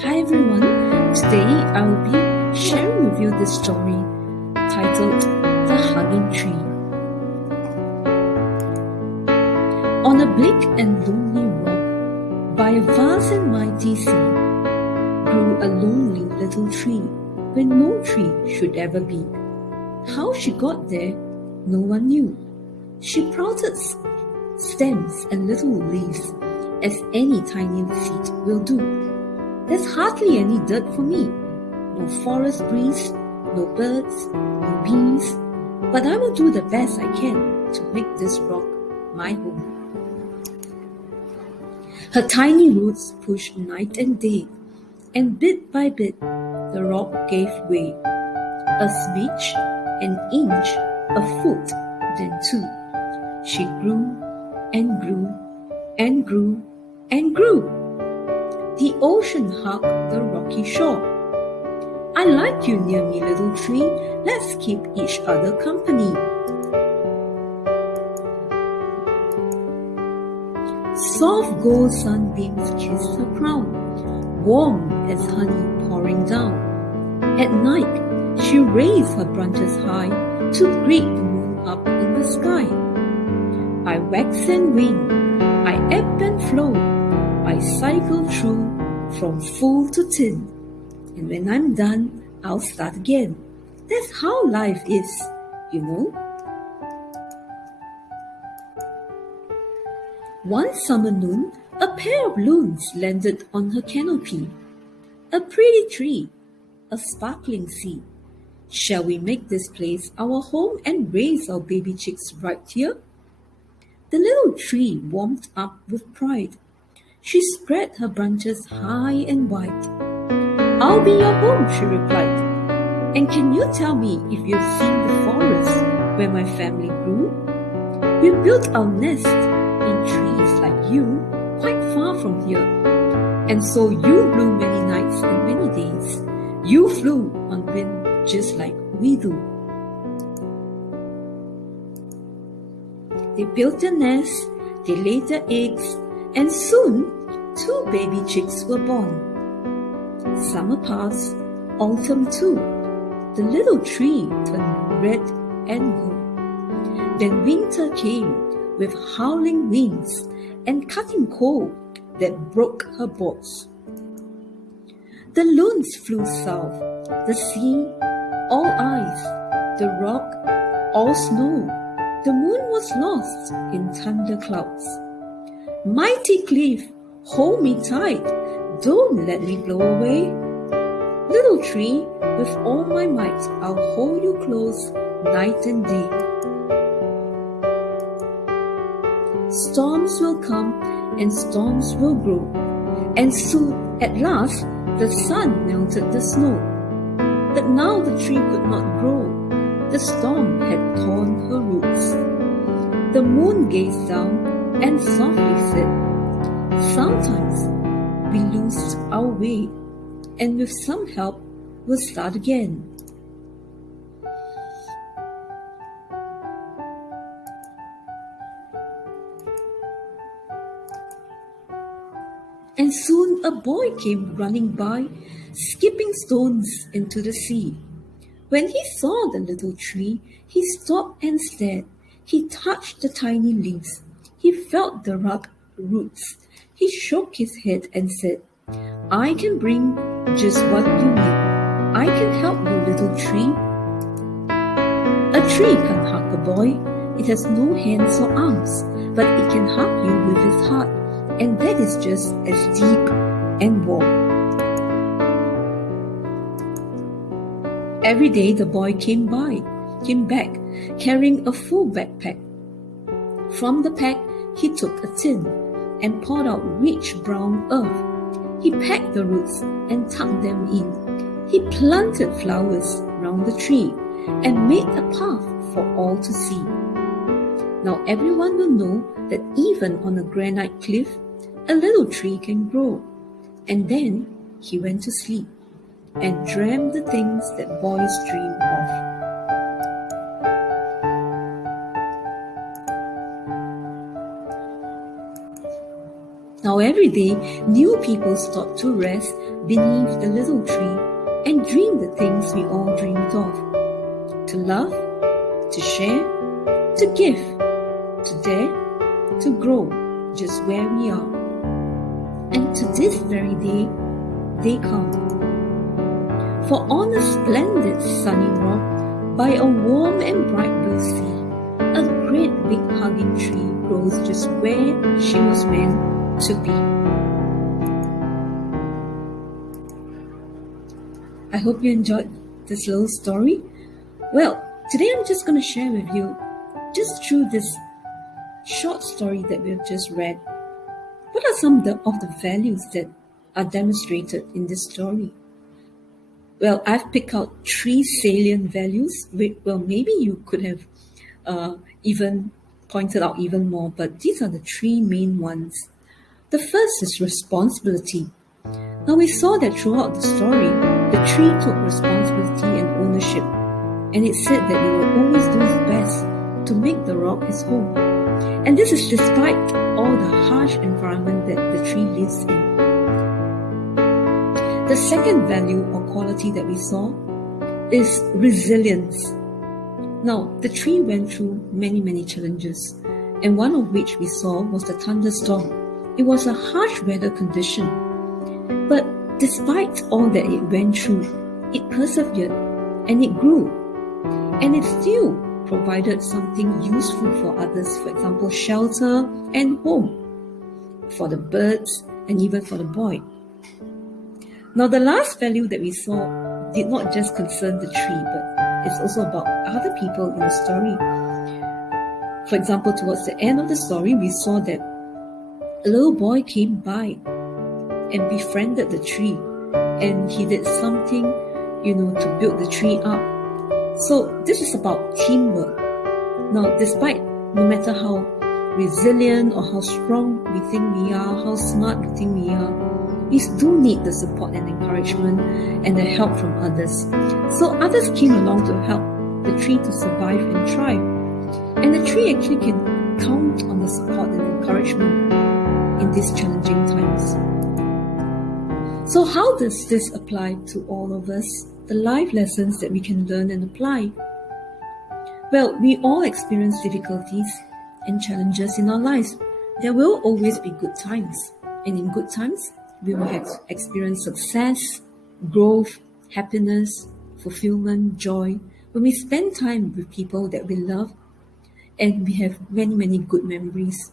Hi everyone, today I will be sharing with you this story titled The Hugging Tree. On a bleak and lonely rock, by a vast and mighty sea, grew a lonely little tree where no tree should ever be. How she got there, no one knew. She sprouted stems and little leaves, as any tiny seed will do. There's hardly any dirt for me, no forest breeze, no birds, no bees, but I will do the best I can to make this rock my home. Her tiny roots pushed night and day, and bit by bit the rock gave way. A smidge, an inch, a foot, then two. She grew and grew and grew and grew. The ocean hugged the rocky shore. I like you near me, little tree. Let's keep each other company. Soft gold sunbeams kissed her crown, warm as honey pouring down. At night, she raised her branches high to greet the moon up in the sky. I wax and wane, I ebb and flow, I cycle through from full to tin. And when I'm done, I'll start again. That's how life is, you know. One summer noon, a pair of loons landed on her canopy. A pretty tree, a sparkling sea. Shall we make this place our home and raise our baby chicks right here? The little tree warmed up with pride. She spread her branches high and wide. I'll be your home, she replied. And can you tell me if you've seen the forest where my family grew? We built our nest in trees like you, quite far from here. And so you blew many nights and many days. You flew on wind just like we do. They built their nest, they laid their eggs, and soon 2 baby chicks were born. Summer passed, autumn too. The little tree turned red and blue. Then winter came with howling winds and cutting cold that broke her bones. The loons flew south, the sea, all ice, the rock, all snow. The moon was lost in thunder clouds. Mighty cliff, hold me tight, don't let me blow away. Little tree, with all my might, I'll hold you close night and day. Storms will come and storms will grow, and soon, at last, the sun melted the snow. But now the tree could not grow, the storm had torn her roots. The moon gazed down and softly said, sometimes we lose our way, and with some help, we'll start again. And soon a boy came running by, skipping stones into the sea. When he saw the little tree, he stopped and stared. He touched the tiny leaves. He felt the rough roots. He shook his head and said, I can bring just what you need. I can help you, little tree. A tree can't hug a boy. It has no hands or arms, but it can hug you with its heart, and that is just as deep and warm. Every day the boy came back, carrying a full backpack. From the pack, he took a tin and poured out rich brown earth. He packed the roots and tucked them in. He planted flowers round the tree and made a path for all to see. Now everyone will know that even on a granite cliff, a little tree can grow. And then he went to sleep and dreamed the things that boys dream of. Now every day, new people stopped to rest beneath the little tree and dream the things we all dreamed of. To love, to share, to give, to dare, to grow just where we are. And to this very day, they come. For on a splendid sunny rock, by a warm and bright blue sea, a great big hugging tree grows just where she was meant to be. I hope you enjoyed this little story. Well, today I'm just going to share with you, just through this short story that we've just read, what are some of the values that are demonstrated in this story? Well, I've picked out 3 salient values. Well, maybe you could have even pointed out even more, but these are the 3 main ones. The first is responsibility. Now, we saw that throughout the story, the tree took responsibility and ownership, and it said that it will always do its best to make the rock its home. And this is despite all the harsh environment that the tree lives in. The second value or quality that we saw is resilience. Now, the tree went through many challenges, and one of which we saw was the thunderstorm. It was a harsh weather condition, but despite all that it went through, it persevered and it grew, and it still provided something useful for others, for example, shelter and home for the birds and even for the boy. Now, the last value that we saw did not just concern the tree, but it's also about other people in the story. For example, towards the end of the story, we saw that a little boy came by and befriended the tree, and he did something, to build the tree up. So this is about teamwork. Now, despite no matter how resilient or how strong we think we are, how smart we think we are, we do need the support and encouragement and the help from others. So others came along to help the tree to survive and thrive. And the tree actually can count on the support and encouragement in these challenging times. So how does this apply to all of us? The life lessons that we can learn and apply? Well, we all experience difficulties and challenges in our lives. There will always be good times. And in good times, we will experience success, growth, happiness, fulfillment, joy, when we spend time with people that we love and we have many good memories.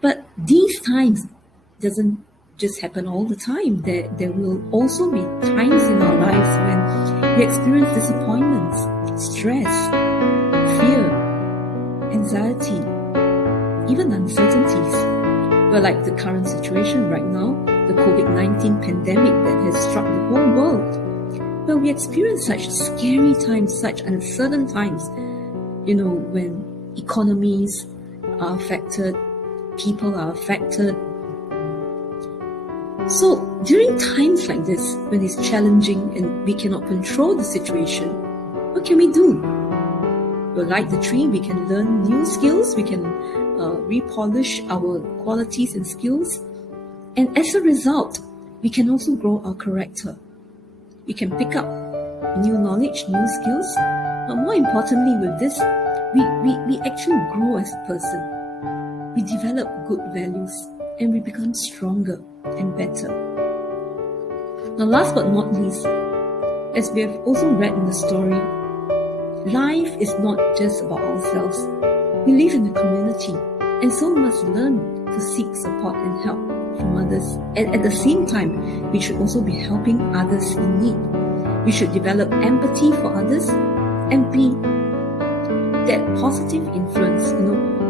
But these times doesn't just happen all the time. There will also be times in our lives when we experience disappointments, stress, fear, anxiety, even uncertainties. Well, like the current situation right now, the COVID-19 pandemic that has struck the whole world. Well, we experience such scary times, such uncertain times, when economies are affected, people are affected. So during times like this, when it's challenging and we cannot control the situation, what can we do? Well, like the tree, we can learn new skills, we can repolish our qualities and skills. And as a result, we can also grow our character. We can pick up new knowledge, new skills. But more importantly with this, we actually grow as a person. We develop good values and we become stronger and better. Now, last but not least, as we have also read in the story, life is not just about ourselves. We live in a community, and so we must learn to seek support and help from others. And at the same time, we should also be helping others in need. We should develop empathy for others and be that positive influence,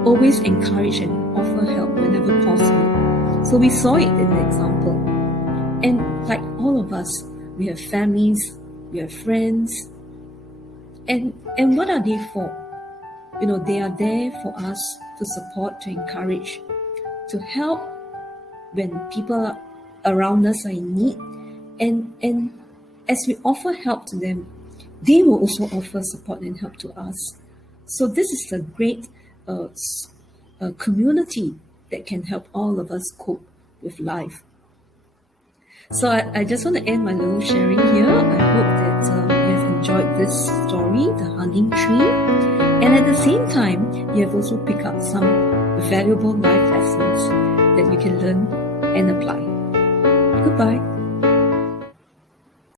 always encourage and offer help whenever possible. So we saw it in the example. And like all of us, we have families, we have friends. And what are they for? They are there for us to support, to encourage, to help when people around us are in need. And as we offer help to them, they will also offer support and help to us. So this is a great community that can help all of us cope with life. So I just want to end my little sharing here. I hope that you have enjoyed this story, The Hanging Tree, and at the same time, you have also picked up some valuable life lessons that you can learn and apply. Goodbye.